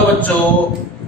Hello बच्चों,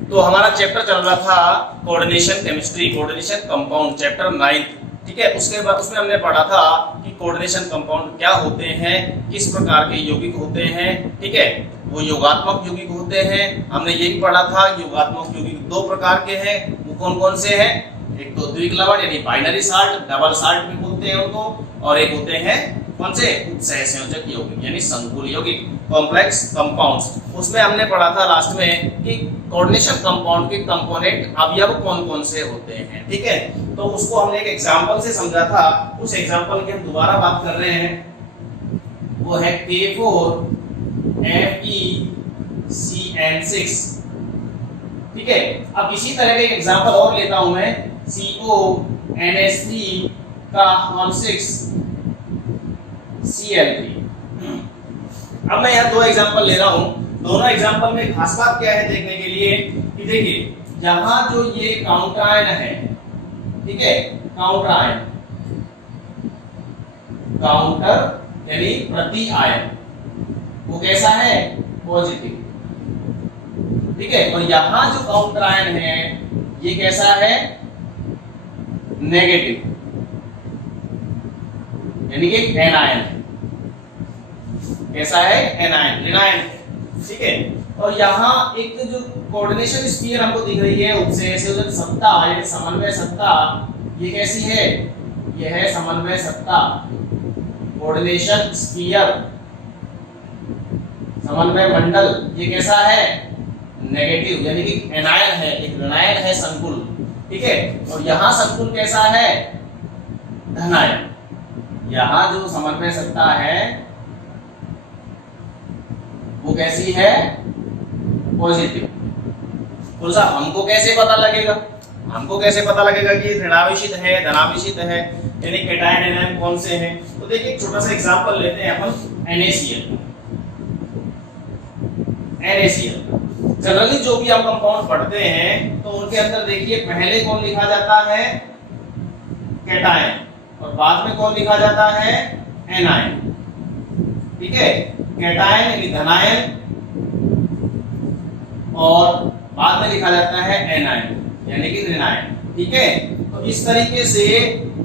तो हमारा चैप्टर चल रहा था coordination chemistry, coordination compound, chapter 9। ठीक है, उसके बाद उसमें हमने पढ़ा था कि कोऑर्डिनेशन कंपाउंड क्या होते हैं, किस प्रकार के यौगिक होते हैं। ठीक है, वो योगात्मक यौगिक होते हैं। हमने ये भी पढ़ा था योगात्मक यौगिक दो प्रकार के हैं। वो कौन कौन से हैं? एक तो द्विक लवण यानी बाइनरी साल्ट, डबल साल्ट भी बोलते हैं उनको, और एक होते हैं कौन से? उत्सहसंयोजक यौगिक यानी संकुल यौगिक, कॉम्प्लेक्स कंपाउंड्स। उसमें हमने पढ़ा था लास्ट में कि कोऑर्डिनेशन कंपाउंड के कंपोनेंट अवयव कौन कौन से होते हैं। ठीक है, तो उसको हमने एक एग्जांपल से समझा था। उस एग्जांपल की हम दोबारा बात कर रहे हैं, वो है K4FeCN6। ठीक है, अब इसी तरह का एक एग्जांपल और लेता हूं मैं, CONH3 का 16Cl3। अब मैं यहाँ दो एग्जांपल ले रहा हूँ। दोनों एग्जांपल में खास बात क्या है देखने के लिए कि देखिए यहाँ जो ये काउंटर आयन है, ठीक है, काउंटर आयन, काउंटर यानी प्रति आयन, वो कैसा है? पॉजिटिव। ठीक है, और यहाँ जो काउंटर आयन है ये कैसा है? नेगेटिव, यानी कि एनायन है। कैसा है? एनायन, ऋणायन। ठीक है, और यहाँ एक जो कोऑर्डिनेशन स्फीयर हमको दिख रही है, उत्सहसंयोजक सत्ता यानी समन्वय सत्ता, ये कैसी है? ये है समन्वय सत्ता, कोऑर्डिनेशन स्फीयर, समन्वय मंडल। ये कैसा है? नेगेटिव, यानी कि एनायन है, एक ऋणायन है, संकुल। ठीक है, और यहाँ संकुल कैसा है? धनायन। यहाँ जो समन्वय सत्ता है वो कैसी है? पॉजिटिव। तो साहब हमको कैसे पता लगेगा? हमको कैसे पता लगेगा कि ऋणावेशित है, धनावेशित है, यानी कैटायन एनायन कौन से हैं? तो देखिए एक छोटा सा एग्जांपल लेते हैं अपन, NaCl। NaCl जनरली जो भी हम कंपाउंड पढ़ते हैं तो उनके अंदर देखिए पहले कौन लिखा जाता है? कैटायन, और बाद में कौन लिखा जाता है? एनायन। ठीक है, कैटायन यानी धनायन, और बाद में लिखा जाता है एनायन यानी कि ऋणायन। ठीक है, तो इस तरीके से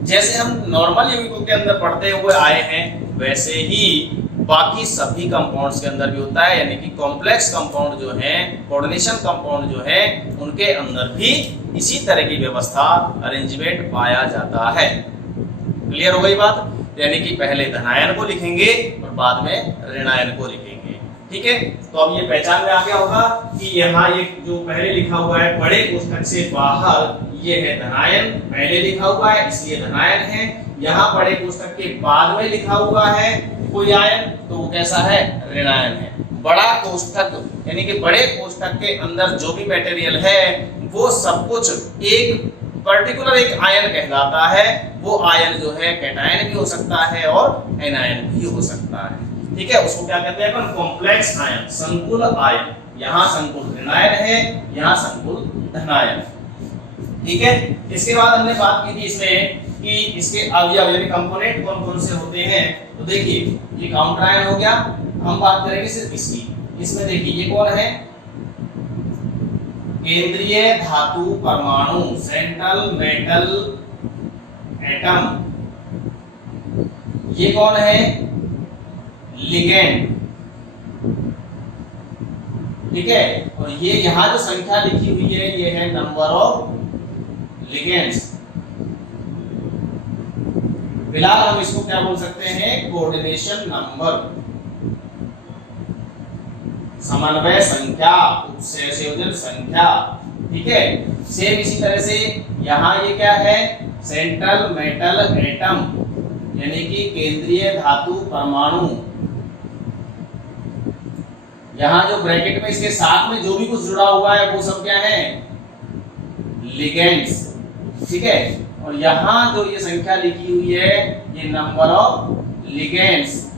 जैसे हम नॉर्मल यौगिकों के अंदर पढ़ते हुए आए हैं वैसे ही बाकी सभी कंपाउंड्स के अंदर भी होता है, यानी कि कॉम्प्लेक्स कंपाउंड जो है, कोऑर्डिनेशन कंपाउंड जो है, उनके अंदर भी इसी तरह की व्यवस्था, अरेंजमेंट पाया जाता है। क्लियर हो गई बात? यानी कि पहले धनायन को लिखेंगे और बाद में ऋणायन को लिखेंगे। ठीक है, तो अब ये पहचान में आ गया होगा कि यहाँ ये जो पहले लिखा हुआ है बड़े कोष्ठक से बाहर, ये है धनायन, पहले लिखा हुआ है इसलिए धनायन है। यहाँ बड़े कोष्ठक के बाद में लिखा हुआ है कोई आयन तो वो कैसा है? ऋणायन है। बड़ा कोष्ठक यानी कि बड़े कोष्ठक के अंदर जो भी मटेरियल है वो सब कुछ एक पर्टिकुलर एक आयन कहलाता है। वो आयन जो है कैटायन भी हो सकता है और एनायन भी हो सकता है। ठीक है, उसको क्या कहते हैं अपन? कॉम्प्लेक्स आयन, संकुल आयन। यहाँ संकुल ऋणायन है, यहाँ संकुल धनायन। ठीक है, इसके बाद हमने बात की थी इसमें कि इसके अवयव यानी कंपोनेंट कौन कौन से होते हैं। तो देखिए ये काउंटर आयन हो गया, हम बात करेंगे सिर्फ इसकी। इसमें देखिए ये कौन है? केंद्रीय धातु परमाणु, सेंट्रल मेटल एटम। ये कौन है? लिगेंड। ठीक है, और ये यहां जो संख्या लिखी हुई है ये है नंबर ऑफ लिगेंड्स। फिलहाल हम इसको क्या बोल सकते हैं? कोऑर्डिनेशन नंबर, समन्वय संख्या, उत्सहसंयोजन संख्या। ठीक है, सेम इसी तरह से यहाँ ये क्या है? सेंट्रल मेटल एटम यानी कि केंद्रीय धातु परमाणु। यहाँ जो ब्रैकेट में इसके साथ में जो भी कुछ जुड़ा हुआ है वो सब क्या है? लिगेंड्स। ठीक है, और यहाँ जो ये संख्या लिखी हुई है ये नंबर ऑफ लिगेंड्स,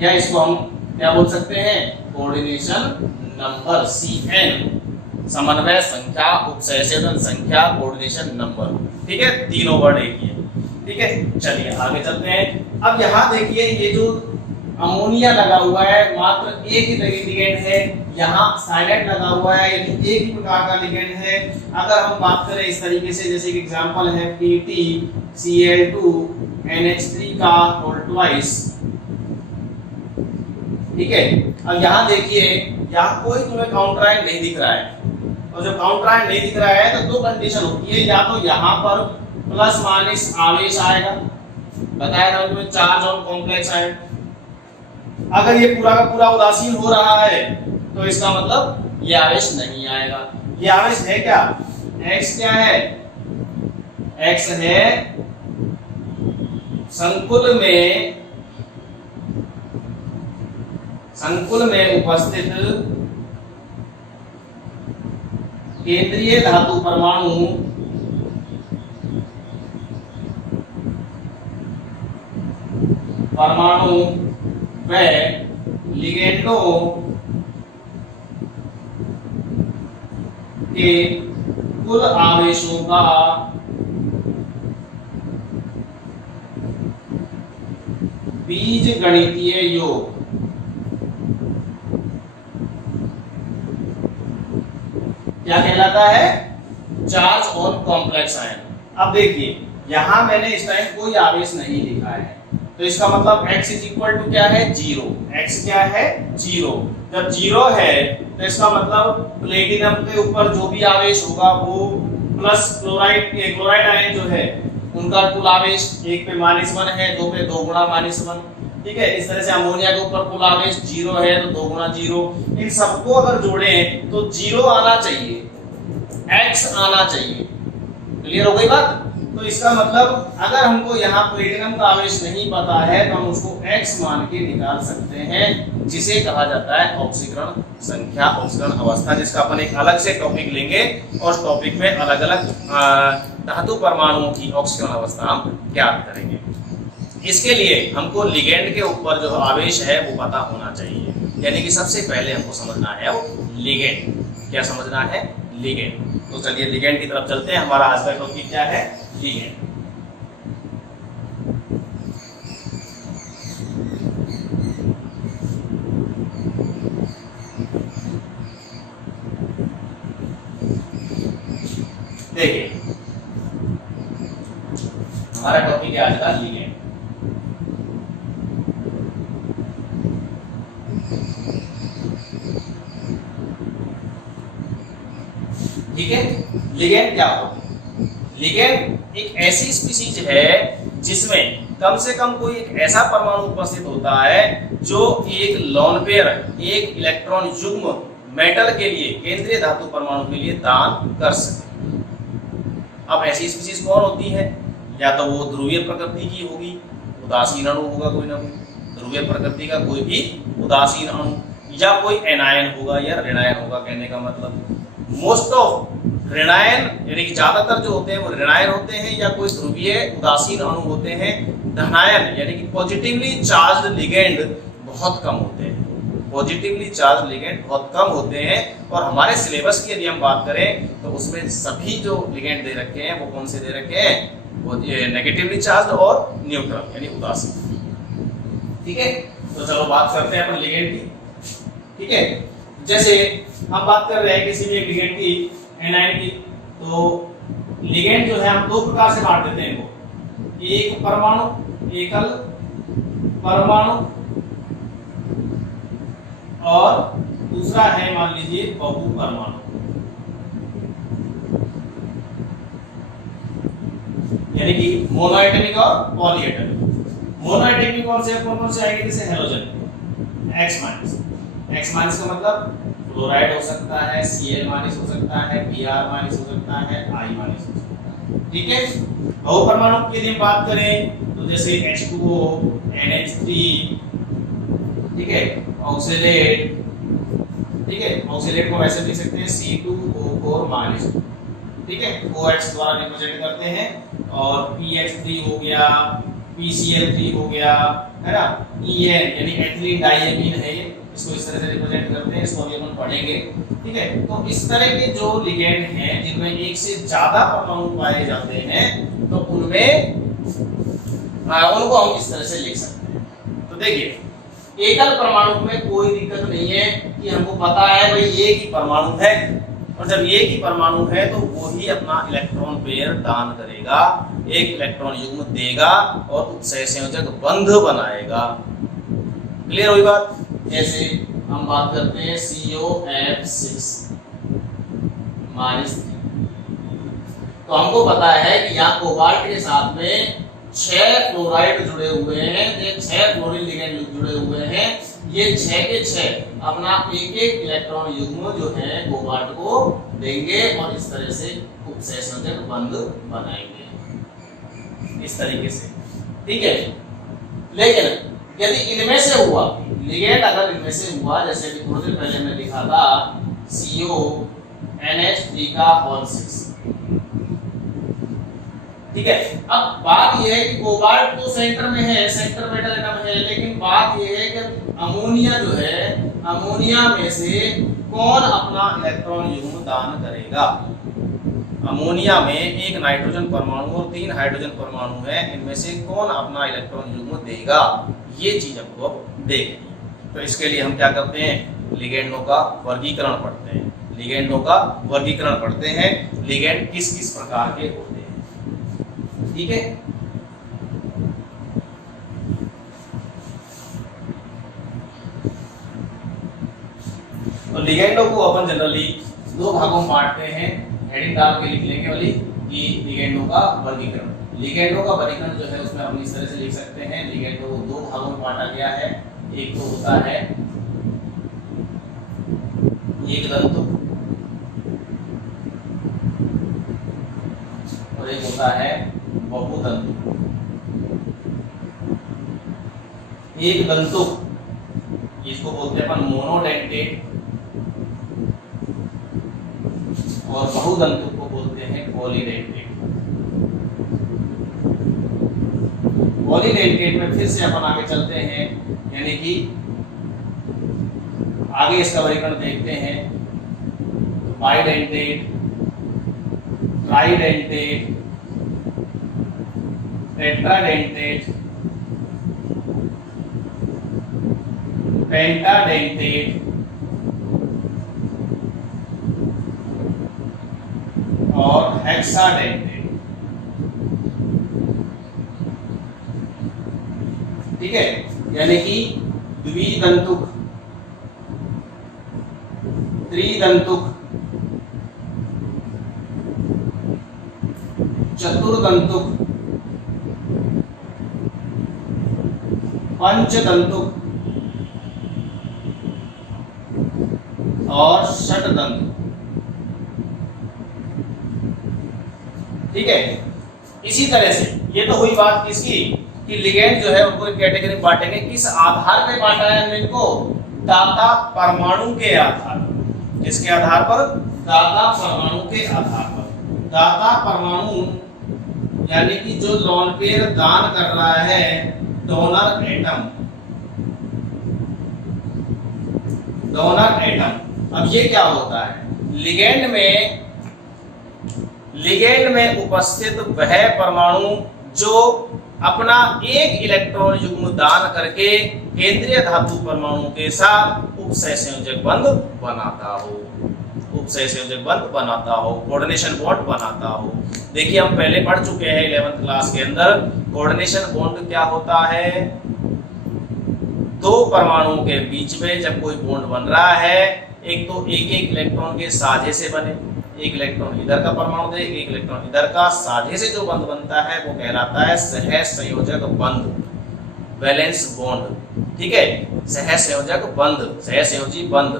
या इसको हम क्या बोल सकते हैं? कोऑर्डिनेशन नंबर, CN, समन्वय संख्या, उत्सहसंयोजन संख्या, कोऑर्डिनेशन नंबर। ठीक है, तीनों वर्ड एक ही है। ठीक है, चलिए आगे चलते हैं। अब यहाँ देखिए ये जो अमोनिया लगा हुआ है, मात्र एक ही लिगेंड है, यहाँ साइनाइड लगा हुआ है, यानी एक ही प्रकार का लिगेंड है। अगर हम बात करें इस तरीके से, जैसे कि एग्जांपल है PtCl2NH3 का होल ट्वाइस, ठीक है। अब यहाँ देखिए, यहाँ कोई तुम्हें काउंटरायन नहीं दिख रहा है, और जब काउंटरायन नहीं दिख रहा है तो दो कंडीशन होती है, या तो यहाँ पर प्लस माइनस आवेश आएगा, बताया था तुम्हें चार्ज और कॉम्प्लेक्स आयन। अगर ये पूरा का पूरा उदासीन हो रहा है तो इसका मतलब ये आवेश नहीं आएगा। ये आवेश है क्या? X क्या है? X है संकुल में उपस्थित केंद्रीय धातु परमाणु व लिगेंडों के कुल आवेशों का बीजगणितीय योग क्या कहलाता है? Charge on complex ion. अब देखिए, यहां मैंने इस टाइम कोई आवेश नहीं लिखा है, तो इसका मतलब x इज इक्वल टू क्या है? 0। x क्या है? 0। जब 0 है तो इसका मतलब प्लेटिनम के ऊपर जो भी आवेश होगा वो प्लस क्लोराइड आयन जो है उनका कुल आवेश 1 पे -1 है, 2 पे 2 गुणा -1, ठीक है। इस तरह से अमोनिया के ऊपर कुल आवेश 0 है तो 2 गुणा 0। इन सबको अगर जोड़ें तो 0 आना चाहिए, x आना चाहिए। क्लियर हो गई बात? तो इसका मतलब अगर हमको यहाँ प्लेटिनम का आवेश नहीं पता है तो हम उसको x मान के निकाल सकते हैं, जिसे कहा जाता है ऑक्सीकरण संख्या, ऑक्सीकरण अवस्था, जिसका अपन एक अलग से टॉपिक लेंगे और उस टॉपिक में अलग अलग धातु परमाणुओं की ऑक्सीकरण अवस्था हम ज्ञात करेंगे। इसके लिए हमको लिगेंड के ऊपर जो आवेश है वो पता होना चाहिए, यानी कि सबसे पहले हमको समझना है वो लिगेंड। क्या समझना है? लिगेंड। तो चलिए लिगेंड की तरफ चलते हैं। हमारा आज का टॉपिक क्या है? लिगेंड। देखिए, हमारा टॉपिक है आज का लिगेंड। ठीक है, लिगेंड क्या होता है? लिगेंड एक ऐसी स्पीशीज है जिसमें कम से कम कोई एक ऐसा परमाणु उपस्थित होता है जो एक लोन पेयर, एक इलेक्ट्रॉन युग्म मेटल के लिए, केंद्रीय धातु परमाणु के लिए दान कर सके। अब ऐसी स्पीशीज कौन होती है? या तो वो ध्रुवीय प्रकृति की होगी, उदासीन अणु होगा कोई ना कोई, ध्रुवीय प्रकृति का कोई भी उदासीन अणु, या कोई एनायन होगा या ऋणायन होगा। कहने का मतलब मोस्ट ऑफ ऋणायन, यानी कि ज्यादातर जो होते हैं वो ऋणायन होते हैं, या कोई ध्रुवीय उदासीन अणु होते हैं। धनायन यानी कि पॉजिटिवली चार्ज्ड लिगेंड बहुत कम होते हैं, पॉजिटिवली चार्ज्ड लिगेंड बहुत कम होते हैं। और हमारे सिलेबस की यदि हम बात करें तो उसमें सभी जो लिगेंड दे रखे हैं वो कौन से दे रखे हैं? वो नेगेटिवली चार्ज्ड और न्यूट्रल यानी उदासीन। ठीक है, तो चलो बात करते हैं अपन लिगेंड की। ठीक है, जैसे हम बात कर रहे हैं किसी भी एक लिगेंड की, एनायन की, तो लिगेंड जो है हम दो प्रकार से बांट देते हैं इनको। एक परमाणु, एकल परमाणु, और दूसरा है मान लीजिए बहु परमाणु। यानी कि मोनोएटमिक और पॉलीएटमिक। मोनोएटमिक कौन से आएंगे? जैसे halogen, X minus. X minus का मतलब क्लोराइड हो सकता है, Cl माइनस हो सकता है, Br माइनस हो सकता है, I माइनस हो सकता है। ठीक है, बहु परमाणु की यदि बात करें तो जैसे H2O, NH3, ठीक है, ऑक्सीलेट, ठीक है, ऑक्सीलेट को वैसे लिख सकते हैं C2O4 माइनस, ठीक है, OH द्वारा रिप्रेजेंट करते हैं, और PH3 हो गया, PCl3 हो गया, है ना, EN यानी एथिलीन डाइएमीन है ये, इसको इस तरह से रिप्रेजेंट करते हैं, इसको अभी हम पढ़ेंगे। ठीक है, तो इस तरह के जो लिगेंड हैं जिनमें एक से ज्यादा परमाणु पाए जाते हैं तो उनमें उनको हम इस तरह से लिख सकते हैं। तो देखिए, एकल परमाणु में कोई दिक्कत नहीं है कि हमको पता है भाई एक ही परमाणु है, और जब एक ही परमाणु है तो वो ही अपना इलेक्ट्रॉन पेयर दान करेगा, एक इलेक्ट्रॉन युग्म देगा और उत्सहसंयोजक बंध बनाएगा। क्लियर हुई बात? जैसे हम बात करते हैं COF6 -3, तो हमको पता है कि यहाँ कोबाल्ट के साथ में 6 फ्लोराइड जुड़े हुए हैं, ये 6 फ्लोरीन लिगेंड जुड़े हुए हैं, ये 6 के 6 अपना एक एक इलेक्ट्रॉन युग्म जो है कोबाल्ट को देंगे और इस तरह से उपसहसंयोजक बंध बनाएंगे इस तरीके से, ठीक है। लेकिन यदि इनमें से हुआ लिगेंड, अगर इनमें से हुआ, जैसे कि थोड़ी देर पहले मैंने लिखा था CONH3 ठीक है। अब बात यह है कि कोबाल्ट तो सेंटर में है, सेंटर मेटल एटम है, लेकिन बात यह है कि अमोनिया जो है, अमोनिया में से कौन अपना इलेक्ट्रॉन युग्म दान करेगा। अमोनिया में एक नाइट्रोजन परमाणु और 3 हाइड्रोजन परमाणु है, इनमें से कौन अपना इलेक्ट्रॉन युग्म देगा, ये चीज हमको देखनी। तो इसके लिए हम क्या करते हैं, लिगेंडों का वर्गीकरण पढ़ते हैं, लिगेंडों का वर्गीकरण पढ़ते हैं, लिगेंड किस किस प्रकार के होते हैं, ठीक है। तो लिगेंडों को अपन जनरली 2 भागों में बांटते हैं, हेडिंग डाल के लिख लेंगे वाली कि लिगेंडों का वर्गीकरण। लिगेंडों का वर्गीकरण जो है उसमें हम इस तरह से लिख सकते हैं, लिगेंडों को 2 भागों में बांटा गया है, एक तो होता है एक दंतुक और एक होता है बहुदंतुक। एक दंतुक इसको बोलते हैं अपन मोनोडेंटेट और बहुदंतुक को बोलते हैं पॉलीडेंटेट। पॉलीडेंटेट में फिर से अपन आगे चलते हैं, यानी कि आगे इसका वर्गीकरण देखते हैं, बाइडेंटेट, ट्राइडेंटेट, टेट्राडेंटेट, पेंटाडेंटेट और हेक्साडेंटेट, ठीक है। यानी कि द्विदंतुक, त्रिदंतुक, चतुर्दंतुक, पंचदंतुक और षटदंतुक, ठीक है। इसी तरह से ये तो हुई बात किसकी कि लिगेंड जो है उनको एक कैटेगरी में बांटेंगे, किस आधार पे बांटा है हमने इनको, दाता परमाणु के आधार पर। किसके आधार पर? दाता परमाणु के आधार पर। दाता परमाणु यानी कि जो लोन पेयर दान कर रहा है, डोनर एटम, डोनर एटम। अब ये क्या होता है, लिगेंड में उपस्थित वह परमाणु जो अपना एक इलेक्ट्रॉन युग्म दान करके केंद्रीय धातु परमाणु के साथ उपसहसंयोजक बंध बनाता हो, उपसहसंयोजक बंध बनाता हो, कोऑर्डिनेशन बॉन्ड बनाता हो। देखिए हम पहले पढ़ चुके हैं 11th क्लास के अंदर, कोऑर्डिनेशन बॉन्ड क्या होता है, 2 परमाणुओं के बीच में जब कोई बॉन्ड बन रहा है, एक तो एक एक इलेक्ट्रॉन के साझे से बने, एक इलेक्ट्रॉन इधर का परमाणु दे, एक इलेक्ट्रॉन इधर का, साझे से जो बंध बनता है वो कहलाता है सहसंयोजक बंध, वैलेंस बॉन्ड, ठीक है। सहसंयोजक बंध, सहसंयोजी बंध।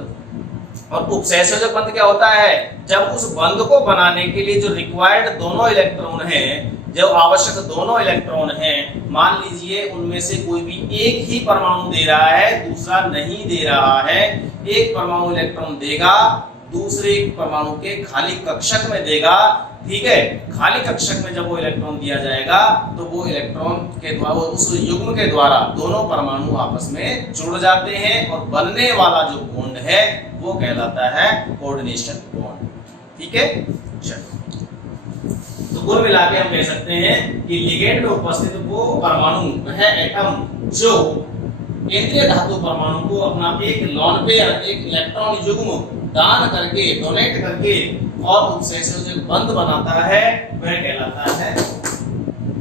और उपसहसंयोजक बंध क्या होता है, जब उस बंध को बनाने के लिए जो रिक्वायर्ड दोनों इलेक्ट्रॉन हैं, जो आवश्यक दोनों इलेक्ट्रॉन हैं, मान लीजिए उनमें से कोई भी एक ही परमाणु दे रहा है, दूसरा नहीं दे रहा है, एक परमाणु इलेक्ट्रॉन देगा, दूसरे परमाणु के खाली कक्षक में देगा, ठीक है। खाली कक्षक में जब वो इलेक्ट्रॉन दिया जाएगा तो वो इलेक्ट्रॉन के द्वारा, उस युग्म के द्वारा दोनों परमाणु आपस में जुड़ जाते हैं और बनने वाला जो बॉन्ड है वो कहलाता है कोऑर्डिनेशन बॉन्ड, ठीक है। चलो, तो कुल मिला के हम कह सकते हैं कि लिगेंड में उपस्थित वो परमाणु, वह एटम जो केंद्रीय धातु परमाणु को अपना एक लोन पेयर, एक इलेक्ट्रॉन युग्म दान करके, डोनेट करके और उससे जो बंध बनाता है वह कहलाता है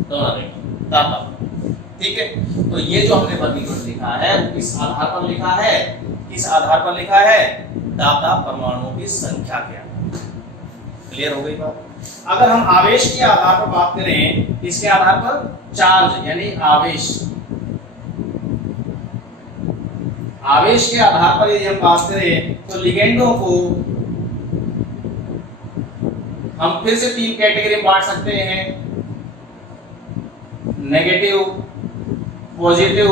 डोनर, दाता। ठीक है, तो ये जो हमने वर्गीकरण लिखा है वो किस आधार पर लिखा है? किस आधार पर लिखा है? दाता परमाणुओं की संख्या के आधार पर। क्लियर हो गई बात? अगर हम आवेश के आधार पर बात करें, किसके आधार पर? चार्ज यानी आवेश। आवेश के आधार पर यदि हम बात करें तो लिगेंडों को हम फिर से 3 कैटेगरी में बांट सकते हैं, नेगेटिव, पॉजिटिव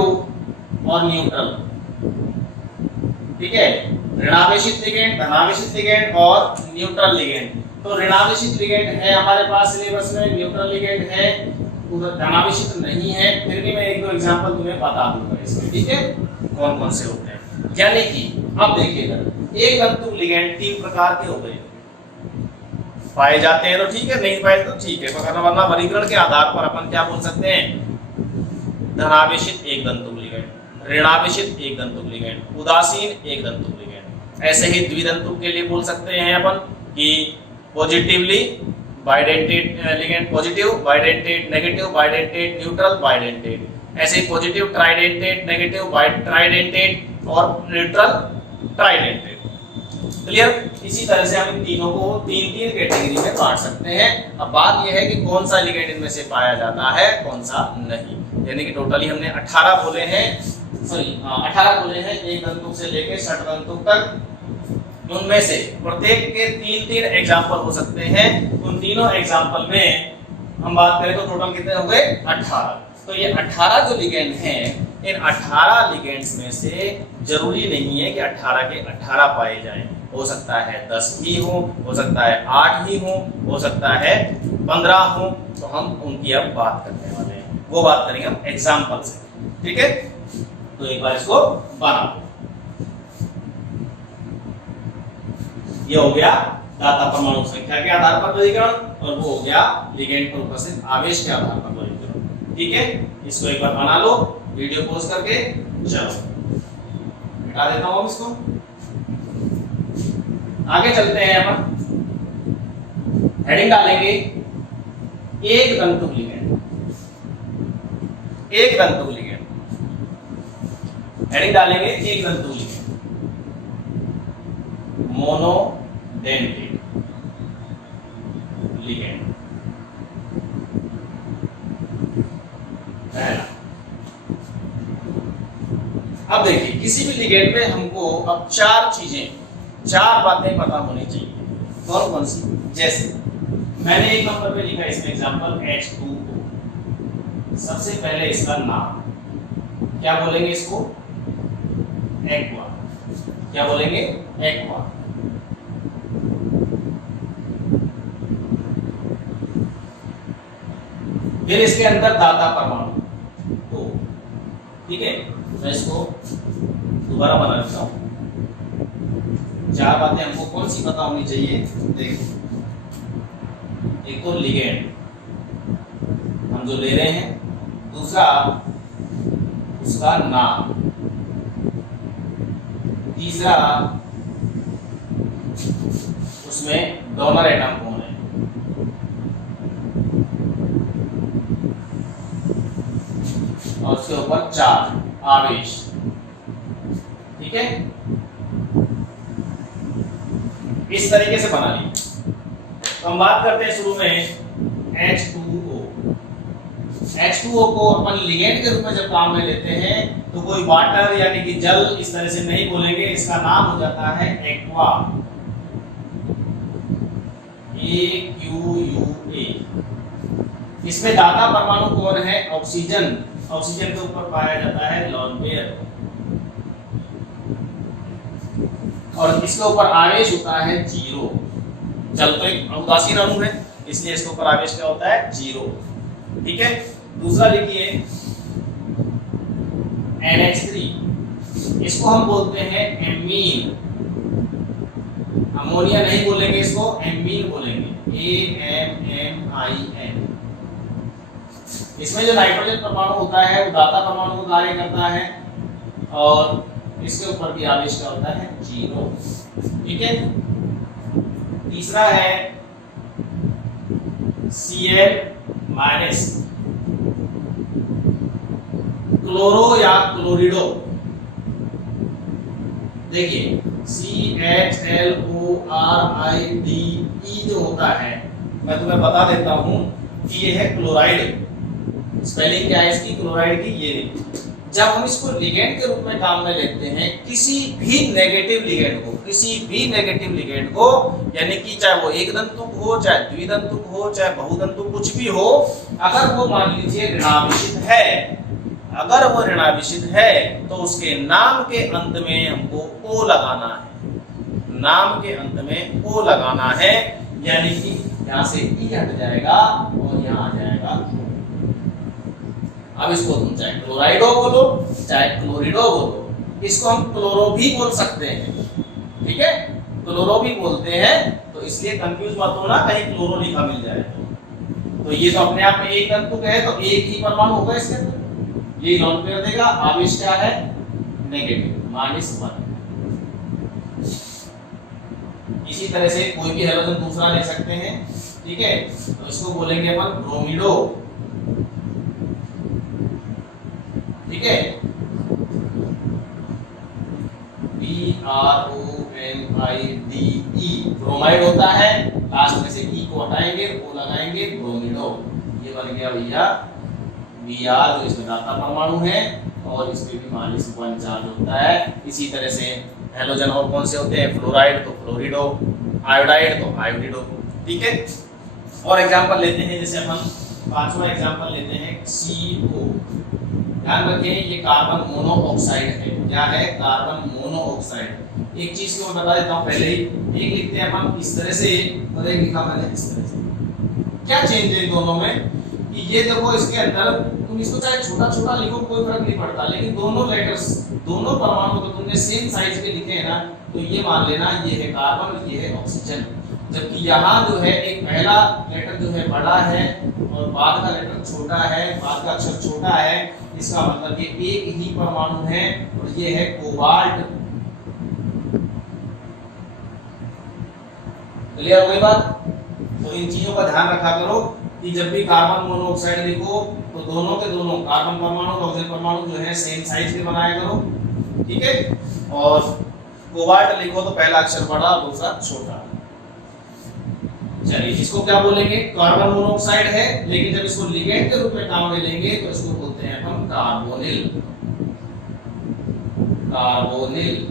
और न्यूट्रल। ठीक है, ऋणावेशित लिगेंड, धनावेशित लिगेंड और न्यूट्रल लिगेंड। तो ऋणावेशित लिगेंड है हमारे पास सिलेबस में, न्यूट्रल लिगेंड है, धनावेशित नहीं है। फिर भी मैं एक दो एग्जांपल तुम्हें बता दूंगा इसमें। ठीक है, कौन कौन से होते हैं। यानी कि अब देखिएगा, एक तंतु लिगेंड 3 प्रकार के हो गए, पाए जाते हैं तो ठीक है, नहीं पाए तो ठीक है, वरना वर्गीकरण के आधार पर अपन क्या बोल सकते हैं? धनावेशित एक तंतु लिगेंड, ऋणावेशित एक तंतु लिगेंड, उदासीन एक तंतु लिगेंड। ऐसे ही द्वितंतु के लिए बोल सकते हैं अपन कि positively bidentate ligand, positive bidentate, negative bidentate, neutral bidentate. ऐसे ही पॉजिटिव ट्राइडेंटेड, नेगेटिव ट्राइडेंटेड और न्यूट्रल ट्राइडेंटेड। क्लियर? इसी तरह से हम तीनों को 3-3 कैटेगरी में बांट सकते हैं। अब बात यह है कि कौन सा लिगेंड इनमें से पाया जाता है, कौन सा नहीं। यानी कि टोटली हमने 18 बोले हैं, 18 बोले हैं, एक तंतु से लेकर 60 तंतु तक। उनमें से प्रत्येक के 3-3 एग्जाम्पल हो सकते हैं। उन तीनों एग्जाम्पल में हम बात करें तो टोटल कितने हो गए? 18। तो ये 18 जो लिगेंड हैं, इन 18 लिगेंड्स में से जरूरी नहीं है कि 18 के 18 पाए जाएं। हो सकता है 10 ही हो सकता है 8 ही हो सकता है 15 हो। तो हम उनकी अब बात करने वाले हैं, वो बात करेंगे हम एग्जाम्पल से। ठीक है, तो एक बार इसको बना लो। ये हो गया दाता परमाणु संख्या के आधार पर वर्गीकरण, और वो हो गया लिगेंड पर उपस्थित आवेश के आधार पर वर्गीकरण। ठीक है, इसको एक बार बना लो, वीडियो पॉज करके। चलो मिटा देता हूं इसको, आगे चलते हैं। अपन हेडिंग डालेंगे एक तंतु लिगेंड, एक तंतु लिगेंड। हेडिंग डालेंगे एक तंतु लिगेंड, मोनोडेंटेड लिगेंड। अब देखिए, किसी भी लिगेंड में हमको अब 4 चीजें, 4 बातें पता होनी चाहिए। कौन कौन सी? जैसे मैंने एक नंबर पे लिखा इसमें एग्जांपल H2O। सबसे पहले इसका नाम क्या बोलेंगे? इसको एक्वा। क्या बोलेंगे? एक्वा। फिर इसके अंदर दाता परमाणु तो, ठीक है, मैं इसको दोबारा बना लेता हूं। 4 बातें हमको कौन सी पता होनी चाहिए? देखो, एक तो लिगेंड हम जो ले रहे हैं, दूसरा उसका नाम, तीसरा उसमें डोनर एटम कौन है, और उसके ऊपर चार्ज, आवेश। ठीक है, इस तरीके से बना ली। तो हम बात करते हैं शुरू में H2O। H2O को अपन लिगेंड के रूप में जब काम में लेते हैं तो कोई वाटर यानी कि जल इस तरह से नहीं बोलेंगे, इसका नाम हो जाता है एक्वा, AQUA। इसमें दाता परमाणु कौन है? ऑक्सीजन। ऑक्सीजन के ऊपर पाया जाता है लोन पेयर, और इसके ऊपर आवेश होता है 0। जल तो एक उदासीन अणु है, इसलिए इसके ऊपर आवेश क्या होता है? 0। ठीक है, दूसरा लिखिए NH3। इसको हम बोलते हैं एमीन। अमोनिया नहीं बोलेंगे, इसको एमीन बोलेंगे, AMMIN। इसमें जो नाइट्रोजन परमाणु होता है वो दाता परमाणु को कार्य करता है, और इसके ऊपर भी आवेश क्या होता है 0। ठीक है। तीसरा है Cl माइनस क्लोरो या क्लोरिडो। देखिए CHLORIDE जो होता है, मैं तुम्हें बता देता हूं कि ये है क्लोराइड। स्पेलिंग क्या है इसकी क्लोराइड की, ये नहीं। जब हम इसको लिगेंड के रूप में काम में लेते हैं, किसी भी नेगेटिव लिगेंड को यानी कि चाहे वो एक दंतुक हो, चाहे द्विदंतुक हो, चाहे बहुदंतुक कुछ भी हो, अगर वो मान लीजिए ऋणाभिषित है तो उसके नाम के अंत में हमको ओ लगाना है। नाम के अंत में ओ लगाना है, यानी कि यहां से ई हट जाएगा और यहां आ जाएगा। अब इसको तुम चाहे क्लोराइडो बोलो चाहे क्लोरिडो बोलो, इसको हम क्लोरो भी बोल सकते हैं। ठीक है, क्लोरो भी बोलते हैं, तो इसलिए कंफ्यूज मत होना कहीं क्लोरो लिखा मिल जाए। तो ये तो अपने आप में एक तंतु है, तो एक ही परमाणु होगा इसके अंदर, ये लॉन पेयर देगा। आवेश क्या है नेगेटिव -1। इसी तरह से कोई भी हैलोजन दूसरा ले सकते हैं। ठीक है, तो इसको बोलेंगे अपन ब्रोमिडो। ठीक है, BROMIDE ब्रोमाइड होता है, लास्ट में से ई को हटाएंगे, ओ लगाएंगे, ब्रोमिडो। ये बन गया भैया Br, जो इसमें दाता परमाणु है और इसमें भी -1 चार्ज होता है। इसी तरह से हैलोजन और कौन से होते हैं, फ्लोराइड तो फ्लोरिडो, आयोडाइड तो आयोडिडो। ठीक है, और एग्जांपल लेते हैं, जैसे हम पांचवा एग्जांपल लेते हैं CO। ध्यान रखें ये कार्बन मोनोऑक्साइड है। क्या है, कार्बन मोनोऑक्साइड। एक चीज को मैं बता देता हूं पहले ही, एक लिखते हैं हम इस तरह से और एक लिखा मैंने इस तरह से। क्या चेंज है दोनों में कि ये देखो इसके अंदर तुम इसको चाहे छोटा छोटा लिखो कोई फर्क नहीं पड़ता, लेकिन दोनों लेटर्स दोनों परमाणु को तुमने सेम साइज के लिखे हैं ना, तो ये मान लेना ये है कार्बन, ये है ऑक्सीजन। जबकि यहाँ जो है एक पहला लेटर जो है बड़ा है और बाद का लेटर छोटा है, बाद का अक्षर छोटा है, इसका मतलब ये एक ही परमाणु है और ये है कोबाल्ट। क्लियर हो गई बात? तो इन चीजों का ध्यान रखा करो कि जब भी कार्बन मोनोऑक्साइड लिखो तो दोनों के दोनों कार्बन परमाणु और ऑक्सीजन परमाणु जो है सेम साइज के बनाया करो। ठीक है, और कोबाल्ट लिखो तो पहला अक्षर बड़ा और दूसरा छोटा। चलिए, इसको क्या बोलेंगे, कार्बन मोनोऑक्साइड है, लेकिन जब इसको लिगेंड के रूप में काम में लेंगे तो इसको बोलते हैं हम कार्बोनिल। कार्बोनिल।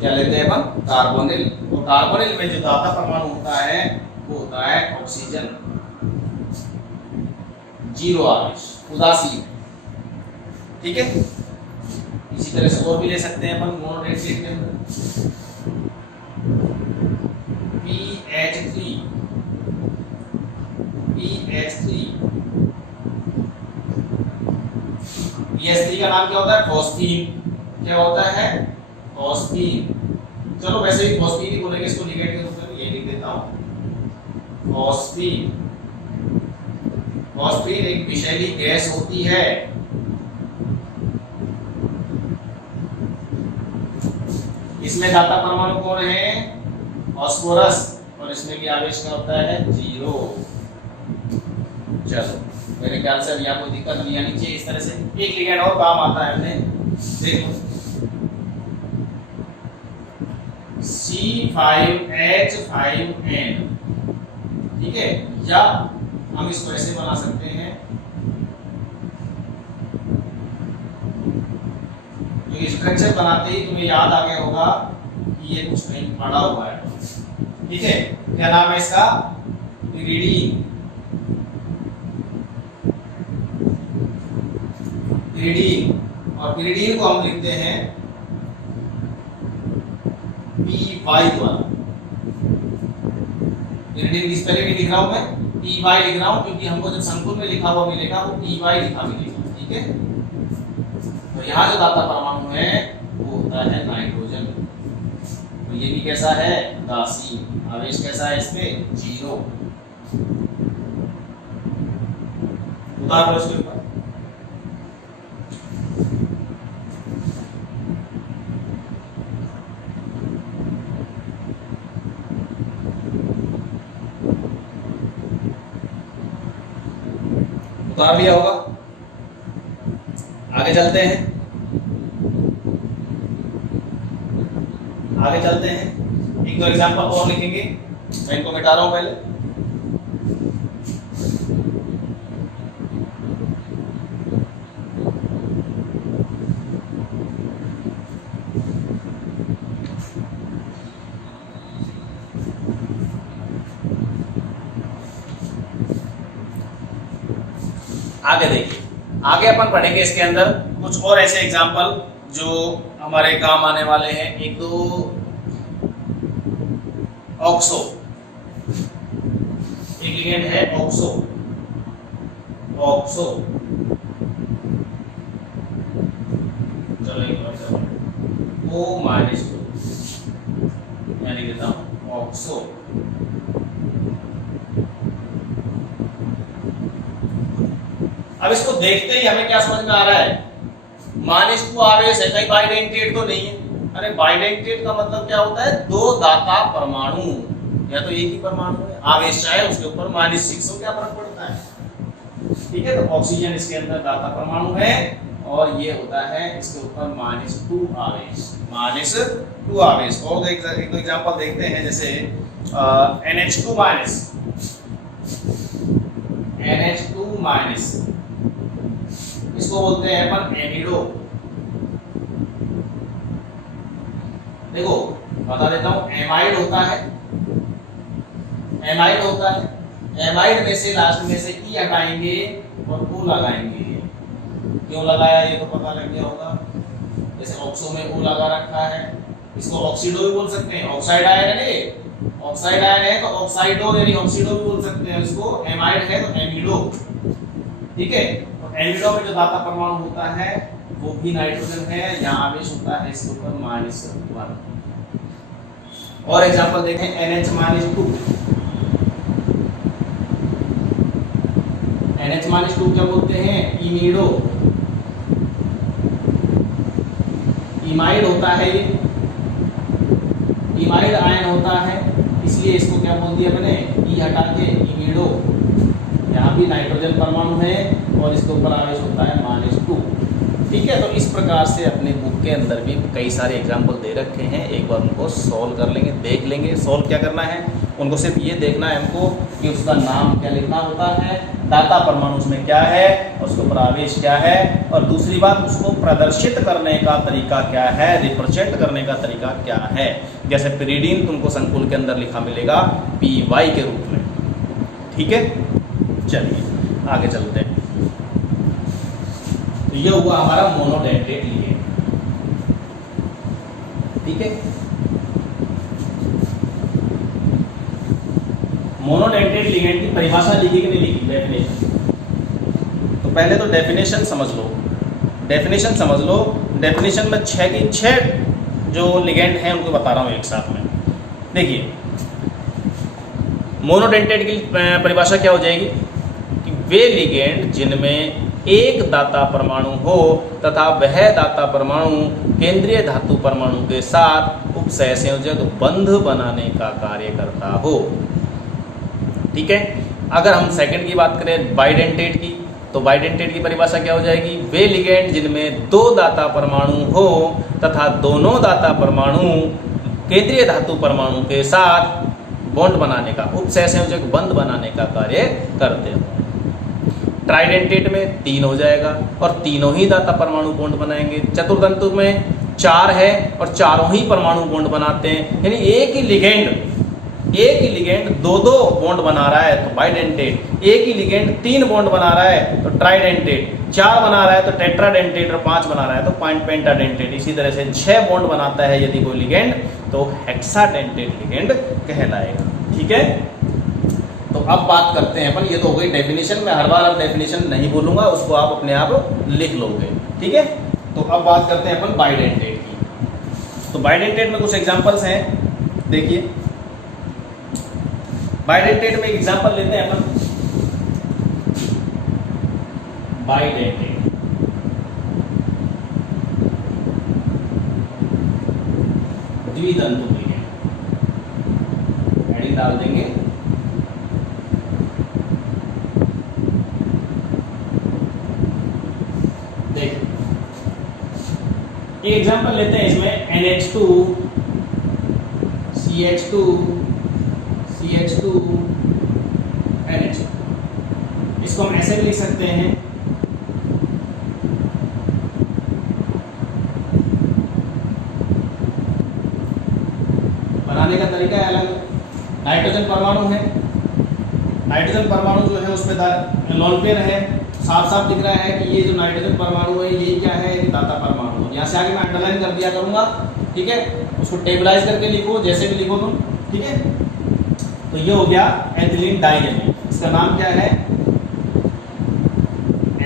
क्या लेते हैं अपन, कार्बोनिल। तो कार्बोनिल में जो दाता परमाणु होता है वो होता है ऑक्सीजन, 0 आवेश, उदासीन। ठीक है, इसी तरह से और भी ले सकते हैं अपन मोनोडेंसिटी के अंदर PH3। PH3 का नाम क्या होता है, फॉस्फीन। क्या होता है, फॉस्फीन। चलो वैसे ही फॉस्फीन ही बोलेंगे इसको लिगेंड के रूप में, ये लिख देता हूं फॉस्फीन। फॉस्फीन एक विषैली गैस होती है। इसमें दाता परमाणु कौन है, फास्फोरस, और इसमें भी आवेश क्या होता है 0। चलो मेरे ख्याल से अब यहाँ कोई दिक्कत नहीं आनी चाहिए। इस तरह से एक लिगेंड और काम आता है हमने, देखो C5H5N। ठीक है, या हम इसको ऐसे बना सकते हैं, क्योंकि स्ट्रक्चर बनाते ही तुम्हें याद आ गया होगा कि ये कुछ नहीं पड़ा हुआ है। ठीक है, क्या नाम है इसका, पिरिडीन। पिरिडीन, और पिरिडीन को हम लिखते हैं PY द्वारा। पिरिडीन की स्पेलिंग नहीं लिख रहा हूं मैं, PY लिख रहा हूं, क्योंकि हमको जब संकुल में लिखा हुआ मिलेगा वो PY लिखा मिलेगा। ठीक है, तो यहाँ जो दाता परमाणु है वो होता है नाइट्रोजन। तो ये भी कैसा है, उदासीन। आवेश कैसा है इसमें, 0। उतार लो इसके ऊपर। उतार लिया होगा। आगे चलते हैं, आगे चलते हैं। एक दो एग्जांपल और लिखेंगे, मैं इनको मिटा रहा हूं पहले। आगे देखिए, आगे अपन पढ़ेंगे इसके अंदर कुछ और ऐसे एग्जाम्पल जो हमारे काम आने वाले हैं। एक दो ऑक्सो, एक लिगेंड है ऑक्सो, ऑक्सो चलो O माइनस 2, मैं लिख देता हूं ऑक्सो। अब इसको देखते ही हमें क्या समझ में आ रहा है, -2 आवेश है, कहीं बाइडेंटेट तो नहीं है। अरे बाइडेंटेट का मतलब क्या होता है, दो दाता परमाणु, या तो एक ही परमाणु है, आवेश चाहे उसके ऊपर -6 हो, क्या फर्क पड़ता है। ठीक है, तो ऑक्सीजन इसके अंदर दाता परमाणु है और ये होता है इसके ऊपर -2 आवेश, -2 आवेश। और एक दो एग्जांपल देखते हैं, जैसे NH2 माइनस, इसको बोलते हैं अपन एमिडो। देखो बता देता हूं, एमाइड होता है, एमाइड होता है, एमाइड में से लास्ट में से ई हटाएंगे और ओ लगाएंगे। क्यों लगाया ये तो पता लग गया होगा, जैसे ऑक्सो में ओ लगा रखा है, इसको ऑक्सीडो भी बोल सकते हैं, ऑक्साइड आयन है, ऑक्साइड आयन है तो ऑक्साइडो यानी ऑक्सीडो भी बोल सकते हैं इसको। एमाइड है तो एमिडो। ठीक है, तो एमिडो में जो दाता परमाणु होता है वो भी नाइट्रोजन है, यहाँ आवेश होता है इसके ऊपर -1। और एग्जांपल देखें, NH-2, NH-2 क्या बोलते हैं, इमिडो, इमाइड होता है, ये इमाइड आयन होता है, इसलिए इसको क्या बोल दिया मैंने, ई हटा के इमिडो। यहाँ भी नाइट्रोजन परमाणु है और इसके ऊपर आवेश होता है -2। ठीक है, तो इस प्रकार से अपने बुक के अंदर भी कई सारे एग्जाम्पल दे रखे हैं, एक बार उनको सॉल्व कर लेंगे, देख लेंगे। सॉल्व क्या करना है, उनको सिर्फ ये देखना है हमको कि उसका नाम क्या लिखना होता है, दाता परमाणु उसमें क्या है, उसके ऊपर आवेश क्या है, और दूसरी बात उसको प्रदर्शित करने का तरीका क्या है, रिप्रेजेंट करने का तरीका क्या है। जैसे पिरीडीन तुमको संकुल के अंदर लिखा मिलेगा PY के रूप में। ठीक है, चलिए आगे चलते हैं। तो ये हुआ हमारा मोनोडेंटेट लिगेंड। ठीक है, मोनोडेंटेट लिगेंड की परिभाषा लिखी कि नहीं लिखी, डेफिनेशन। तो पहले तो डेफिनेशन समझ लो, डेफिनेशन समझ लो। डेफिनेशन में 6 की 6 जो लिगेंड हैं उनको बता रहा हूँ एक साथ में। देखिए, मोनोडेंटेट की परिभाषा क्या हो जाएगी कि वे लिगेंड जिनमें एक दाता परमाणु हो तथा वह दाता परमाणु केंद्रीय धातु परमाणु के साथ उपसहसंयोजक बंध बनाने का कार्य करता हो। ठीक है, अगर हम सेकंड की बात करें बाइडेंटेट की, तो बाइडेंटेट की परिभाषा क्या हो जाएगी, वे लिगेंड जिनमें दो दाता परमाणु हो तथा दोनों दाता परमाणु केंद्रीय धातु परमाणु के साथ बॉन्ड बनाने का, उपसहसंयोजक बंध बनाने का कार्य करते हो। ट्राइडेंटेट में 3 हो जाएगा और तीनों ही दाता परमाणु बॉन्ड बनाएंगे। चतुर्दंतु में 4 है और चारों ही परमाणु बॉन्ड बनाते हैं, यानी एक ही लिगेंड दो बॉन्ड बना रहा है तो बाइडेंटेट, एक ही लिगेंड 3 बॉन्ड बना रहा है तो ट्राइडेंटेट, 4 बना रहा है तो टेट्राडेंटेट और 5 बना रहा है तो पेंटाडेंटेट। इसी तरह से 6 बॉन्ड बनाता है यदि कोई लिगेंड तो हेक्साडेंटेट लिगेंड कहलाएगा। ठीक है, तो अब बात करते हैं अपन, ये तो हो गई डेफिनेशन। मैं हर बार अब डेफिनेशन नहीं बोलूंगा, उसको आप अपने आप लिख लोगे। ठीक है, तो अब बात करते हैं अपन बाइडेंटेट की। तो बाइडेंटेट में कुछ एग्जांपल्स हैं, देखिए। बाइडेंटेट में एक एग्जांपल लेते हैं अपन, बाइडेंटेट। द्विदंतुक लिगेंड हेडिंग डाल देंगे। देखिए एक एग्जांपल लेते हैं इसमें NH2 CH2 CH2 NH। इसको हम ऐसे भी लिख सकते हैं, बनाने का तरीका है अलग। नाइट्रोजन परमाणु है, नाइट्रोजन परमाणु जो है उस पर लोन पेयर है, साफ साफ दिख रहा है कि ये जो नाइट्रोजन परमाणु है ये क्या है, ये दाता परमाणु। यहाँ से आगे मैं अंडरलाइन कर दिया करूंगा, ठीक है। उसको टेबलाइज करके लिखो, जैसे भी लिखो तुम, ठीक है। तो ये हो गया एथिलीन डाइएमीन। इसका नाम क्या है,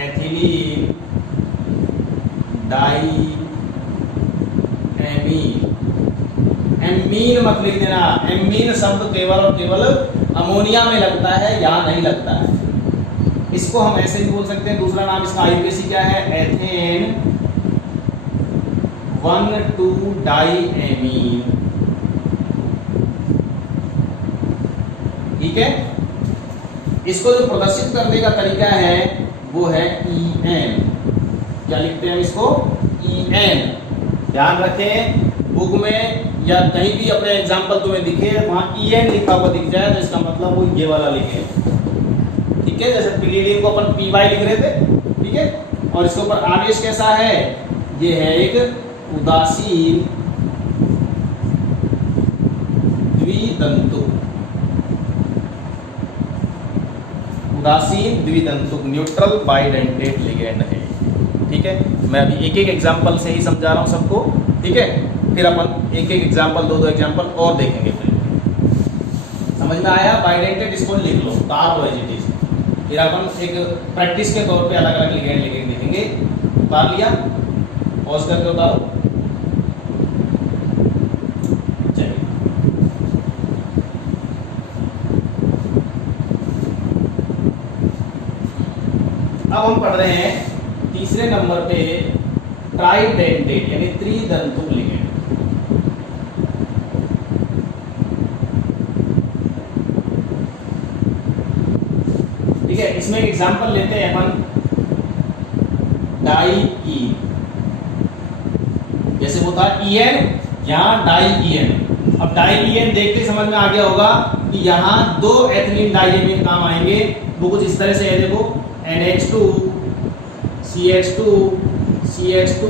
एथिलीन डाइएमीन। एमीन मत लिख देना, एमीन शब्द केवल और केवल अमोनिया में लगता है, यहाँ नहीं लगता है। इसको हम ऐसे भी बोल सकते हैं, दूसरा नाम इसका आईयूपीएसी क्या है, एथेन 1,2-डाइएमीन, ठीक है। इसको जो प्रदर्शित करने का तरीका है वो है EN। क्या लिखते हैं हम इसको, EN। ध्यान रखें बुक में या कहीं भी अपने एग्जाम्पल तुम्हें दिखे वहां EN लिखा हुआ दिख जाए तो इसका मतलब वो ये वाला लिखे, ठीक है। जैसे पिलीडिन को अपन PY लिख रहे थे, ठीक है। और इसके ऊपर आवेश कैसा है, ये है एक उदासीन द्विदंतुक, उदासीन द्विदंतुक न्यूट्रल बाइडेंटेट लिगेंड है, ठीक है। मैं अभी एक एक एग्जांपल से ही समझा रहा हूं सबको, ठीक है। फिर अपन एक एक एग्जांपल, दो एग्जांपल और देखेंगे। फिर समझ में आया, बाइडेंटेट इसको लिख लो, उतार लो एज इट इज। फिर अपन एक प्रैक्टिस के तौर पे अलग अलग लिगेंड देखेंगे। उतार लिया, पॉज करके उतारो। चलिए अब हम पढ़ रहे हैं तीसरे नंबर पे ट्राइडेंटेट यानी त्रिदंतुक लिगेंड। ठीक है, इसमें एक एग्जांपल लेते हैं अपन, डाई-ईन। जैसे वो था EN, यहाँ डाई-EN। अब डाई-EN देखते समझ में आ गया होगा कि यहाँ दो एथिलीन डाइएमीन काम आएंगे। वो कुछ इस तरह से है, देखो NH2 CH2 CH2